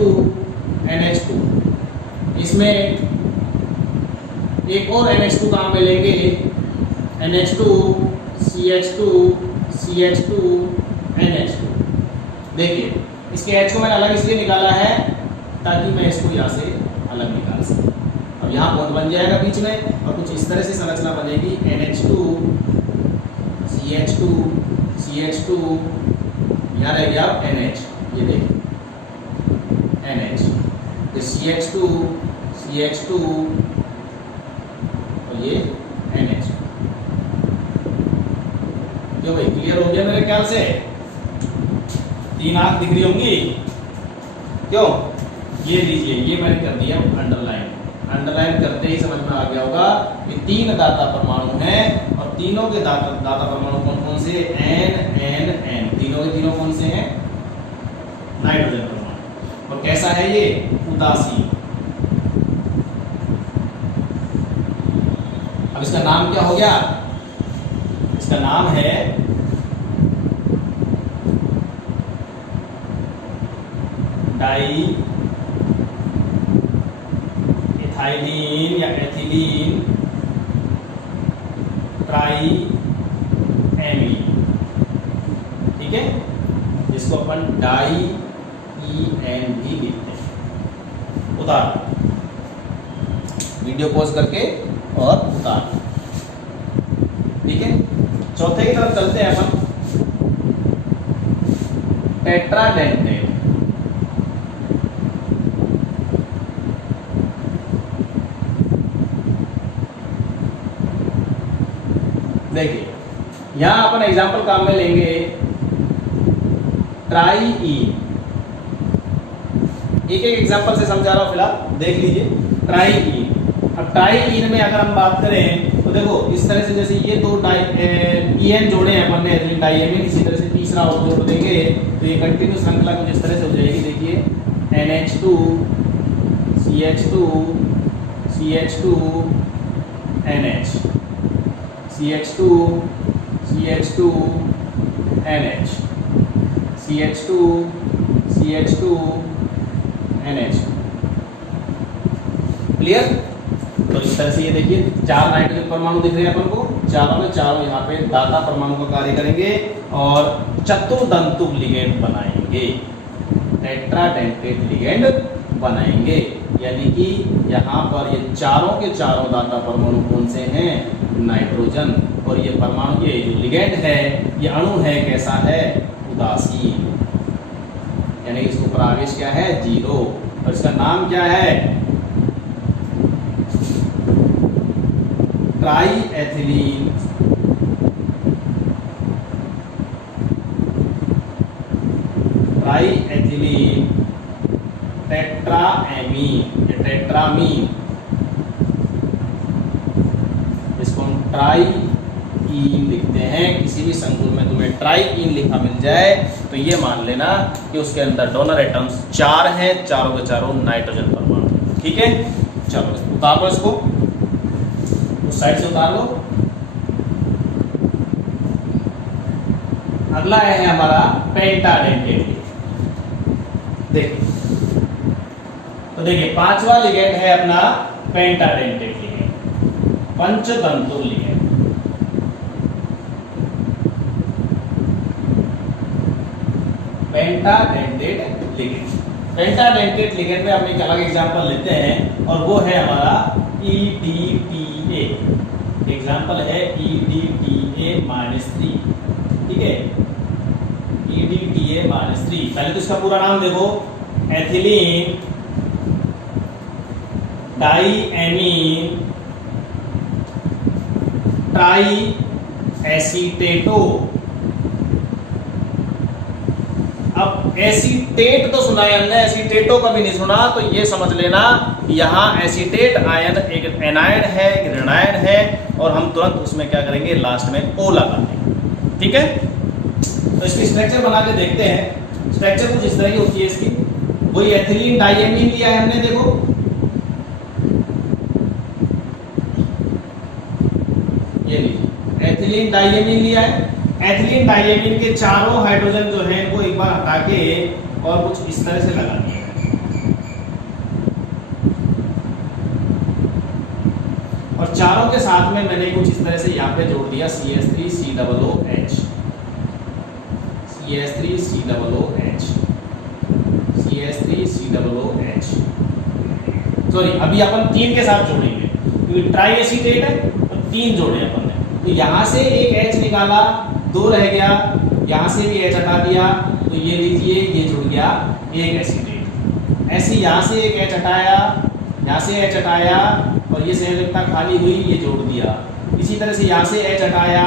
NH2। इसमें एक और NH2 काम में लेंगे, NH2 CH2 CH2 NH2। देखिए इसके H को मैंने अलग इसलिए निकाला है ताकि मैं इसको यहाँ से अलग निकाल सकूँ। अब यहाँ बॉन्ड बन जाएगा बीच में और कुछ इस तरह से संरचना बनेगी, NH2 CH2 CH2, यहाँ रह गया NH, ये देखिए NH, फिर CH2 CH2 और ये NH। क्यों भाई, क्लियर हो गया मेरे ख्याल से? तीन आंख दिख रही होंगी, क्यों? ये लीजिए, ये मैंने कर दिया अंडरलाइन। अंडरलाइन करते ही समझ में आ गया होगा कि तीन दाता परमाणु हैं और तीनों के दाता परमाणु कौन कौन से, N N N। तीनों के तीनों कौन से हैं, नाइट्रोजन परमाणु। और कैसा है ये, उदासीन। अब इसका नाम क्या हो गया, इसका नाम है डाई इथाइलीन या एथिलीन ट्राइएमीन, ठीक है। जिसको अपन डाई-EN भी लिखते हैं। उतार, वीडियो पॉज करके और उतार, ठीक है। चौथे की तरफ चलते हैं अपन, टेट्राडेंटेट। देखिए यहां अपन एग्जाम्पल काम में लेंगे ट्राईइन, एक एक एग्जांपल से समझा रहा हूं, फिलहाल देख लीजिए। ट्राईइन, अब ट्राईइन में अगर हम बात करें तो देखो इस तरह से, जैसे ये दो ईएन जोड़े हैं अपन ने एथिलीन डाइएमीन, इसी तरह से तीसरा और जोड़ देंगे तो ये कंटिन्यू श्रृंखला कुछ इस तरह से हो जाएगी। देखिए NH2 CH2 CH2 NH, CH2 CH2 NH, CH2 CH2 NH। Clear? तो इस तरह से ये देखिए 4 नाइट्रोजन परमाणु दिख रहे हैं अपन को, चारों में चारों यहाँ पे दाता परमाणु का कार्य करेंगे और चतुर्दंतुक लिगेंड बनाएंगे, टेट्राडेंटेट लिगेंड बनाएंगे। यानी कि यहाँ पर ये चारों के चारों दाता परमाणु कौन से हैं? नाइट्रोजन। और ये परमाणु, ये जो लिगेंड है, ये अणु है कैसा है? उदासीन, यानी इसके ऊपर आवेश क्या है? 0। और इसका नाम क्या है? ट्राईएथिलीन ट्राईएथिलीन टेट्राएमीन, ये टेट्रामीन, इसको हम ट्राईइन लिखते हैं। किसी भी संकुल में तुम्हें ट्राईइन लिखा मिल जाए तो ये मान लेना कि उसके अंदर डोनर एटम्स 4 हैं, चारों के चारों नाइट्रोजन परमाणु। ठीक है, चलो उतार लो, इसको उस साइड से उतार लो। अगला है हमारा पेंटाडेंटेट। देखिए तो देखिए 5वां लिगेंड है अपना पेंटाडेंटेट लिगेंड, पंचतंतुर लिगेंड। पेंटाडेंटेट लिगेंड, पेंटाडेंटेट लिगेंड में हम एक अलग एग्जांपल लेते हैं और वो है हमारा EDTA। एग्जांपल है EDTA-3। ठीक है, EDTA-3। पहले तो इसका पूरा नाम देखो, एथिलीन डाइएमीन ट्राई एसीटेटो। अब एसीटेट तो सुना है हमने, एसीटेटो कभी नहीं सुना, तो ये समझ लेना यहाँ एसीटेट आयन एक एनायन है, एक ऋणायन है, और हम तुरंत उसमें क्या करेंगे? लास्ट में O लगा देंगे। ठीक है, तो इसकी स्ट्रक्चर बना के देखते हैं। स्ट्रक्चर कुछ इस तरह की होती है इसकी। वही एथिलीन डाइएमीन लिया है हमने, देखो ये लीजिए एथिलीन डाइएमीन लिया है। एथिलीन डाइएमीन के चारों हाइड्रोजन जो है इनको एक बार हटा के और कुछ इस तरह से लगा दिया। और चारों के साथ में मैंने कुछ इस तरह से यहाँ पे जोड़ दिया CH3COOH, CH3COOH, CH3COOH। सॉरी, अभी अपन 3 के साथ जोड़ेंगे क्योंकि ट्राई एसीटेट है तो 3 जोड़े अपन ने। तो यहाँ से एक H निकाला, 2 रह गया, यहाँ से भी H हटा दिया, तो ये लीजिए ये जुड़ गया एक एसीटेट। ऐसे यहाँ से एक H हटाया, यहाँ से H हटाया, और ये संयोजकता खाली हुई, ये जोड़ दिया। इसी तरह से यहाँ से H हटाया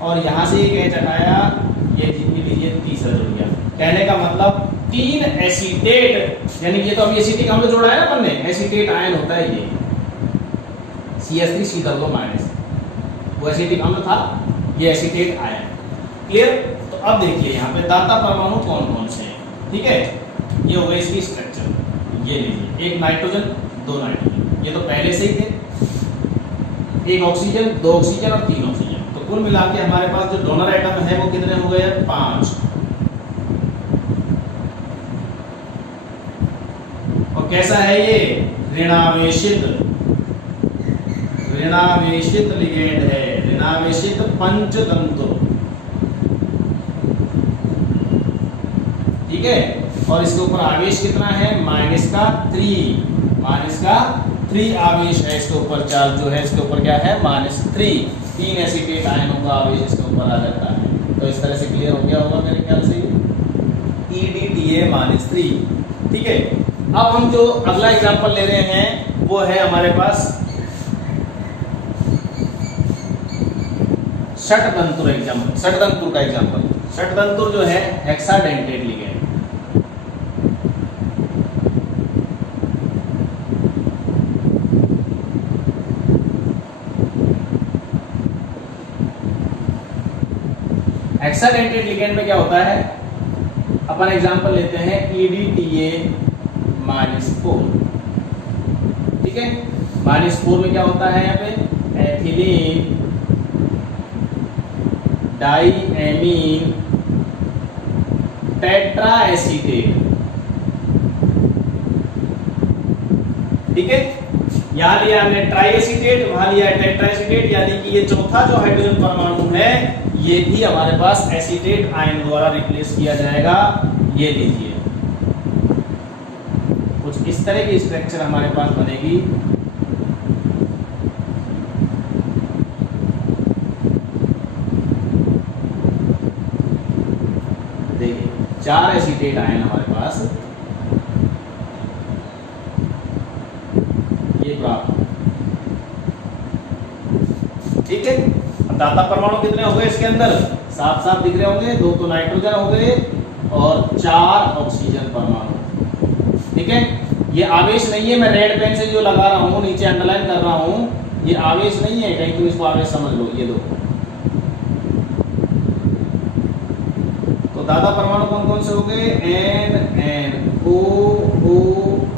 और यहाँ से एक H हटाया, ये लीजिए तीसरा जुड़ गया। कहने का मतलब 3 एसीटेट, यानी ये तो अभी एसीटिक अम्ल जोड़ा है ना अपन ने, एसीटेट आयन होता है ये CH3COO-, वो एसीटिक अम्ल था, ये एसीटेट आयन। क्लियर? तो अब देखिए यहाँ पे दाता परमाणु कौन कौन से हैं। ठीक है, ये हो गई इसकी स्ट्रक्चर। ये लीजिए, एक नाइट्रोजन, 2 नाइट्रोजन, ये तो पहले से ही थे। एक ऑक्सीजन, 2 ऑक्सीजन और 3 ऑक्सीजन। तो कुल मिला के हमारे पास जो डोनर एटम है वो कितने हो गए? 5। और कैसा है ये? ऋणावेशित लिगेंड है, ऋणावेशित पंचतंतु। ठीक है, और इसके ऊपर आवेश कितना है? -3 आवेश है इसके ऊपर। चार्ज जो है इसके ऊपर क्या है? -3। 3 एसीटेट आयनों का आवेश इसके ऊपर आ जाता है। तो इस तरह से क्लियर हो गया होगा मेरे ख्याल से, EDTA-3। ठीक है, अब हम जो अगला एग्जांपल ले रहे हैं वो है हमारे पास षटतंतुर का एग्जांपल। षटतंतुर जो है हेक्साडेंटेड लिगेंड। हेक्साडेंटेड लिगेंड में क्या होता है, अपन एग्जांपल लेते हैं EDTA-4, ठीक है। -4 में क्या होता है यहाँ पे, एथिलीन डाइएमीन टेट्राएसीटेट, ठीक है। यहाँ लिया हमने ट्राइएसीटेट, वहां लिया है टेट्राएसीटेट, यानी कि ये चौथा जो हाइड्रोजन परमाणु है ये भी हमारे पास एसीटेट आयन द्वारा रिप्लेस किया जाएगा। ये लीजिए, कुछ इस तरह की स्ट्रक्चर हमारे पास बनेगी। देखिए 4 एसीटेट आयन हमारे पास ये प्राप्त, ठीक है। दाता परमाणु कितने हो गए इसके अंदर, 7 दिख रहे होंगे, 2 तो नाइट्रोजन हो गए और 4 ऑक्सीजन परमाणु, ठीक है। ये आवेश नहीं है, मैं रेड पेन से जो लगा रहा हूं, नीचे अंडरलाइन कर रहा हूं, ये आवेश नहीं है, कहीं तुम इसको आवेश समझ लो। ये दो तो दाता परमाणु कौन कौन से हो गए, N O O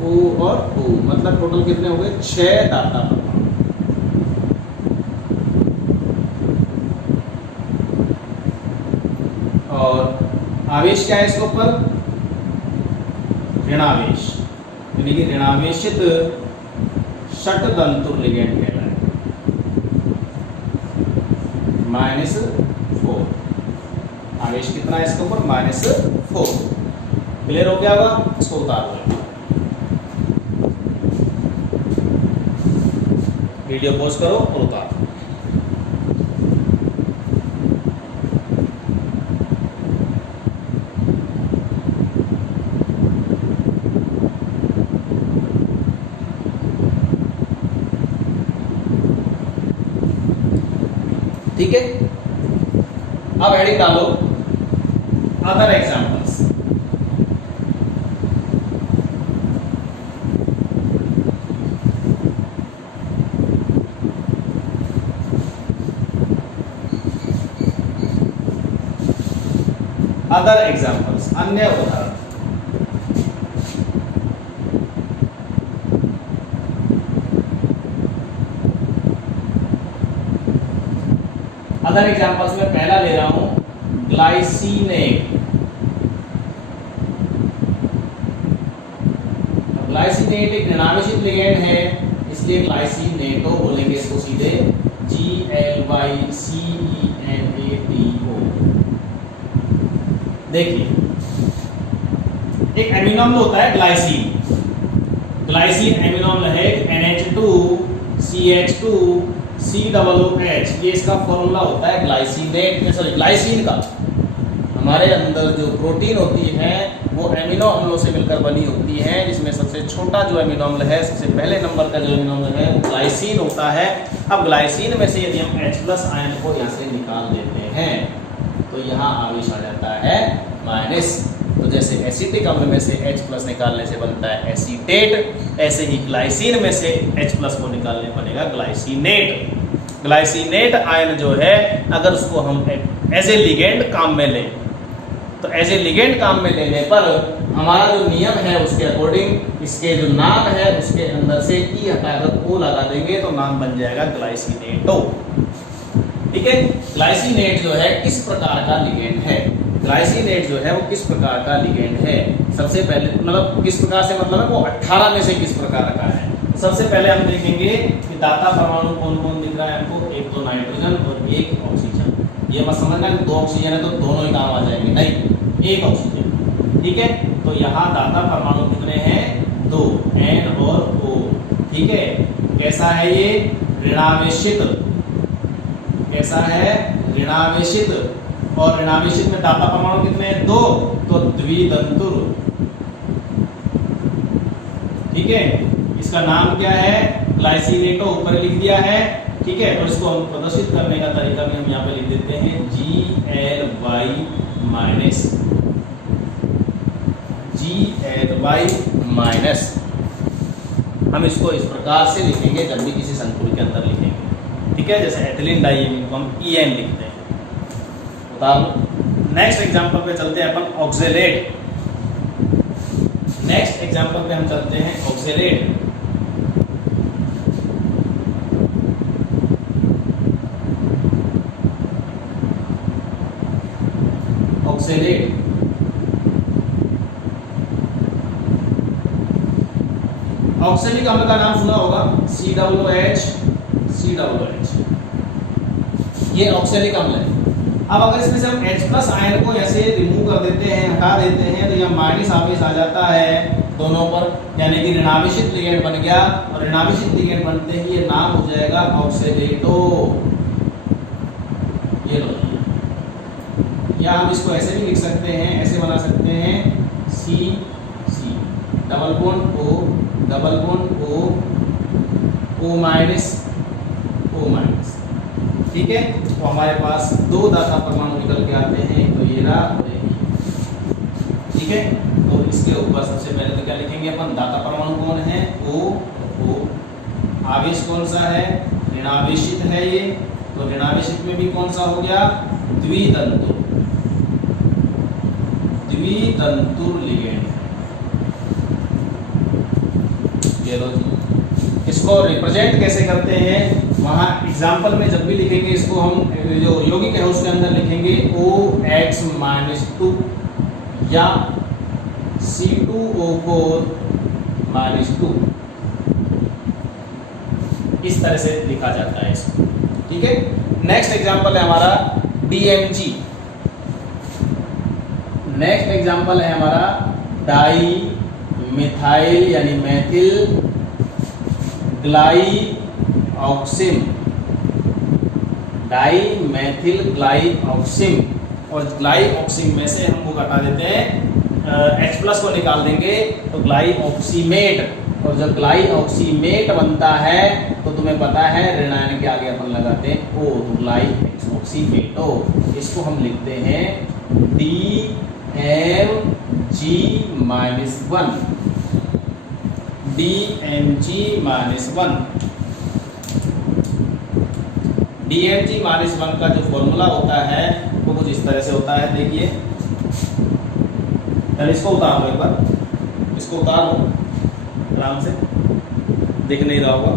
O और O, मतलब टोटल कितने हो गए, 6 दाता परमाणु। और आवेश क्या है इसके ऊपर, ऋणावेश, यानी कि ऋणावेशित षटतंतुर लिगेंड कहलाए, -4। आवेश कितना है इसके ऊपर, -4। क्लियर हो गया होगा, इसको उतार दो, वीडियो पॉज करो और उतार दो। ठीक है, अब हेडिंग डालो अदर एग्जांपल्स। अदर एग्जांपल्स, अन्य उदाहरण। अदर एग्जांपल्स में पहला ले रहा हूं ग्लाइसिनेट। ग्लाइसिनेट एक ऋणावेशित लिगेंड है, इसलिए ग्लाइसिनेटो बोलेंगे इसको सीधे, GLYCENATO। देखिए एक एमिनो अम्ल होता है ग्लाइसिन, ग्लाइसिन एमिनो अम्ल है, NH2CH2COOH, ये इसका फॉर्मूला होता है ग्लाइसिनेट में, सॉरी ग्लाइसिन का। हमारे अंदर जो प्रोटीन होती है वो एमिनो अम्लों से मिलकर बनी होती है, जिसमें सबसे छोटा जो एमिनो अम्ल है, सबसे पहले नंबर का जो एमिनो अम्ल है वो ग्लाइसिन होता है। अब ग्लाइसिन में से यदि हम H+ आयन को यहाँ से निकाल देते हैं तो यहाँ आवेश आ जाता है माइनस। तो जैसे एसिटिक अम्ल में से H+ निकालने से बनता है एसीटेट, ऐसे ही ग्लाइसिन में से H+ को निकालने बनेगा ग्लाइसिनेट। ग्लाइसिनेट आयन जो है अगर उसको हम एज ए लिगेंड काम में लें तो एज ए लिगेंड काम में लेने पर हमारा जो नियम है उसके अकॉर्डिंग इसके जो नाम है उसके अंदर से ई हटाकर ओ लगा देंगे तो नाम बन जाएगा ग्लाइसिनेटो। ठीक है, ग्लाइसिनेट जो है किस प्रकार का लिगेंड है, ग्लाइसिनेट जो है वो किस प्रकार का लिगेंड है। सबसे पहले मतलब किस प्रकार से मतलब है वो 18 में से किस प्रकार का है। सबसे पहले हम देखेंगे कि दाता परमाणु कौन कौन दिख रहा है हमको, एक तो नाइट्रोजन और एक ऑक्सीजन। ये मत समझना कि 2 ऑक्सीजन है तो दोनों ही काम आ जाएंगे, नहीं, एक ऑक्सीजन। ठीक है, तो यहाँ दाता परमाणु कितने हैं, 2, N और O। ठीक है, कैसा है ये, ऋणावेशित, कैसा है, ऋणावेशित। और ऋणावेशित में दाता परमाणु कितने हैं, 2, तो द्वितंतुर। ठीक है, इसका नाम क्या है, ग्लाइसिनेटो, ऊपर लिख दिया है। ठीक है, और इसको हम प्रदर्शित करने का तरीका भी हम यहाँ पे लिख देते हैं माइनस GHY माइनस, हम इसको इस प्रकार से लिखेंगे जब भी किसी संकुल के अंदर लिखेंगे, ठीक है। जैसे एथिलीन डाइएमीन को हम EN लिखते हैं। बता दो। नेक्स्ट एग्जांपल पे चलते हैं अपन, ऑक्जेलेट। नेक्स्ट एग्जांपल पे हम चलते हैं ऑक्जेलेट। ऑक्जेलेट ऑक्जेलिक अम्ल का नाम सुना होगा, COOH। ये ऑक्जेलिक अम्ल है। अब अगर इसमें से हम H+ आयन को ऐसे रिमूव कर देते हैं, हटा देते हैं, तो यह माइनस आवेश आ जाता है दोनों पर, यानी कि ऋणावेशित लिगेंड बन गया। और ऋणावेशित लिगेंड बनते ही ये नाम हो जाएगा ऑक्जेलेटो। ये लो, या हम इसको ऐसे भी लिख सकते हैं, ऐसे बना सकते हैं C double bond O O minus, ठीक है। तो हमारे पास दो दाता परमाणु निकल के आते हैं, तो ये रहा और ये, ठीक है। तो इसके ऊपर सबसे पहले तो क्या लिखेंगे अपन, दाता परमाणु कौन है, O। आवेश कौन सा है, ऋणावेशित है ये, तो ऋणावेशित में भी कौन सा हो गया, द्वितंतुर लिगेंड। ये लो जी। इसको रिप्रेजेंट कैसे करते हैं, वहाँ एग्जाम्पल में जब भी लिखेंगे इसको हम जो यौगिक है उसके अंदर लिखेंगे OX-2 या C2O4-2, इस तरह से लिखा जाता है इसको, ठीक है। नेक्स्ट एग्जाम्पल है हमारा DMG। नेक्स्ट एग्जाम्पल है हमारा डाई मिथाइल यानी methyl glyoxime, di methyl glyoxime. और ग्लाइऑक्सिम में से हम वो हटा देते हैं, H+ को निकाल देंगे तो ग्लाइऑक्सीमेट। और जब ग्लाइऑक्सीमेट बनता है तो तुम्हें पता है ऋणायन के आगे अपन लगाते हैं O, तो ग्लाइऑक्सीमेटो। इसको हम लिखते हैं DMG-1, DMG-1। DMG-1 का जो फॉर्मूला होता है वो कुछ इस तरह से होता है, देखिए। चलिए इसको उतार लो एक बार, इसको उतार लो आराम से, दिख नहीं रहा होगा।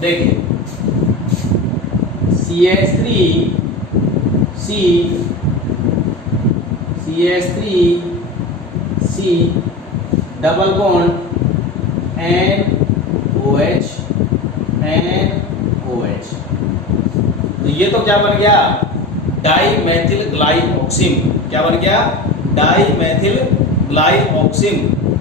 देखिए CH3C डबल बॉन्ड NOH। तो ये तो क्या बन गया, डाईमेथिल ग्लाइऑक्सिम। क्या बन गया, डाईमेथिल ग्लाइऑक्सिम।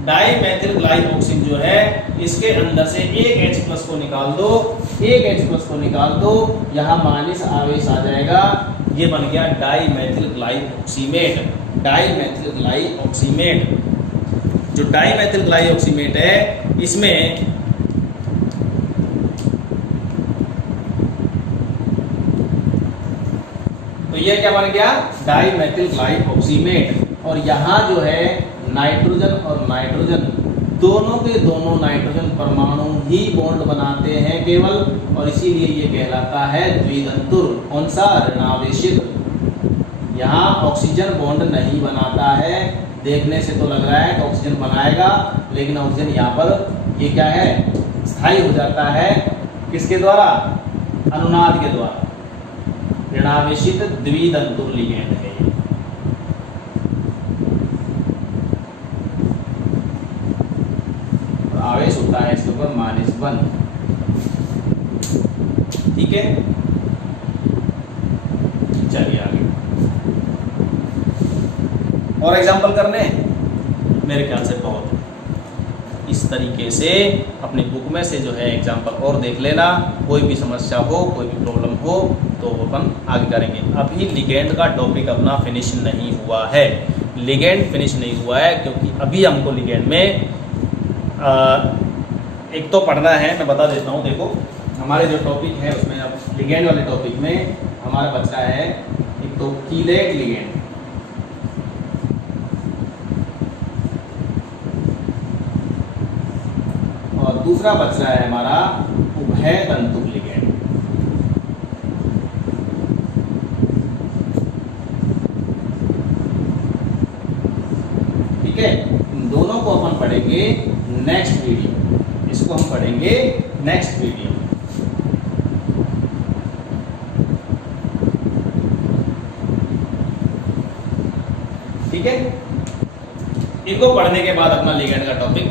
डाईमेथिल ग्लाइऑक्सिम जो है इसके अंदर से एक H+ को निकाल दो, एक H+ को निकाल दो, यहाँ माइनस आवेश आ जाएगा, ये बन गया डाईमेथिल ग्लाइऑक्सीमेट। डाईमेथिल ग्लाइऑक्सीमेट, जो डाईमेथिल ग्लाइऑक्सीमेट है इसमें तो ये क्या बन गया, डाईमेथिल ग्लाइऑक्सीमेट। और यहाँ जो है नाइट्रोजन और नाइट्रोजन दोनों के दोनों नाइट्रोजन परमाणु ही बॉन्ड बनाते हैं केवल, और इसीलिए ये कहलाता है द्वितंतुर। कौन सा, ऋणावेशित। यहाँ ऑक्सीजन बॉन्ड नहीं बनाता है, देखने से तो लग रहा है कि ऑक्सीजन बनाएगा, लेकिन ऑक्सीजन यहाँ पर ये क्या है, स्थायी हो जाता है। किसके द्वारा, अनुनाद के द्वारा। ऋणावेशित द्वितंतुर लिगेंड है। आवेश होता है इसके ऊपर -1, ठीक है। चलिए आगे और एग्जांपल करने, मेरे ख्याल से बहुत है। इस तरीके से अपनी बुक में से जो है एग्जाम्पल और देख लेना। कोई भी समस्या हो, कोई भी प्रॉब्लम हो तो अपन आगे करेंगे। अभी लिगेंड का टॉपिक अपना फिनिश नहीं हुआ है, लिगेंड फिनिश नहीं हुआ है, क्योंकि अभी हमको लिगेंड में एक तो पढ़ना है। मैं बता देता हूँ, देखो हमारे जो टॉपिक है उसमें अब लिगेंड वाले टॉपिक में हमारा बच्चा है एक तो कीलेट लिगेंड, और दूसरा बच रहा है हमारा उभय तंतुक लिगेंड। ठीक है, इन दोनों को अपन पढ़ेंगे नेक्स्ट वीडियो, इसको हम पढ़ेंगे नेक्स्ट वीडियो। ठीक है, इनको पढ़ने के बाद अपना लिगेंड का टॉपिक